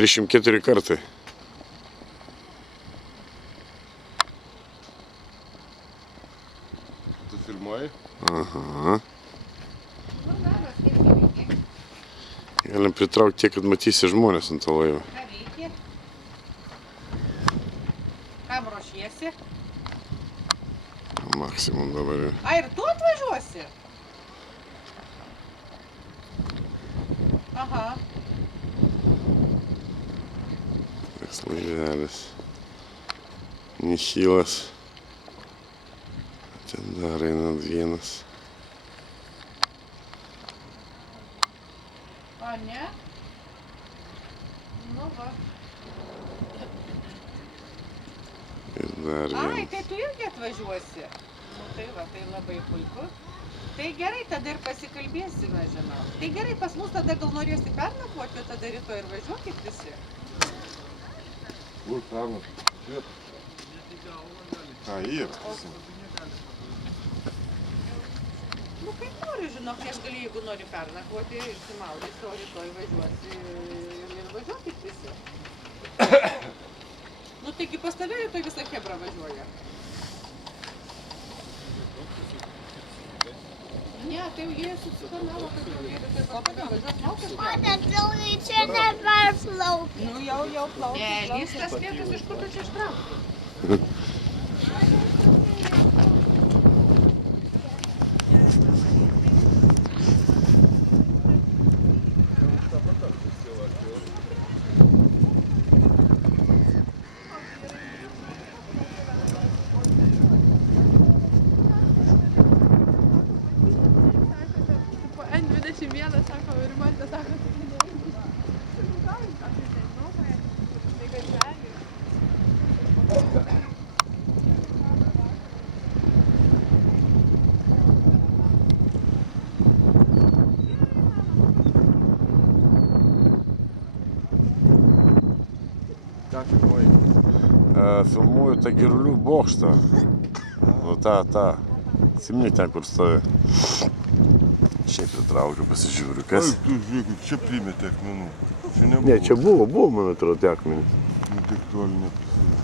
304 kartai. Tu filmuoji? Aha. Galim pritraukti tiek, kad matysi žmonės ant to laivo. Ką reikia? Kam ruošiesi? Maksimum dabar jau. A, ir tu atvažiuosi? Aha. Toks laivelis. Nichilas. Ten dar eina vienas. A, ne? Nu va. Ir dar Ai, vienas. tai tu irgi atvažiuosi. Nu tai va, tai labai puiku. Tai gerai, tada ir pasikalbėsime, žinau. Tai gerai, pas mus tada gal norėsi pernakvoti, o tada rytoj ir važiuokit visi. Kur pernas? A, yra. Nu kaip nori, žinok, aš galiu, jeigu nori pernakvoti, išsimaudysi, o rytoj važiuosi ir važiuokit visi. Nu taigi pas tave rytoj visa chebra važiuoja. Ne, tai jau jie susikanavo, kad jau jie rytoj pas tave važiuos, laukias. O, bet plaukai čia neperplaukia. Nu jau plaukia. Ne, lystas vietas, iš kur tu čia ištraukti? N21 sako, ir man tas sako, Ką filmuoji? Filmuoju tą Girulių bokštą. Nu tą. Atsimeni ten, kur stovi. Šiaip pritraukiu, pasižiūriu, kas. Ai, tu žiūrėk, čia primetė akmenų. Čia nebuvo. Ne, čia buvo, man atrodo, tie akmenys. Nu, tik toli nepasižiūrėjau.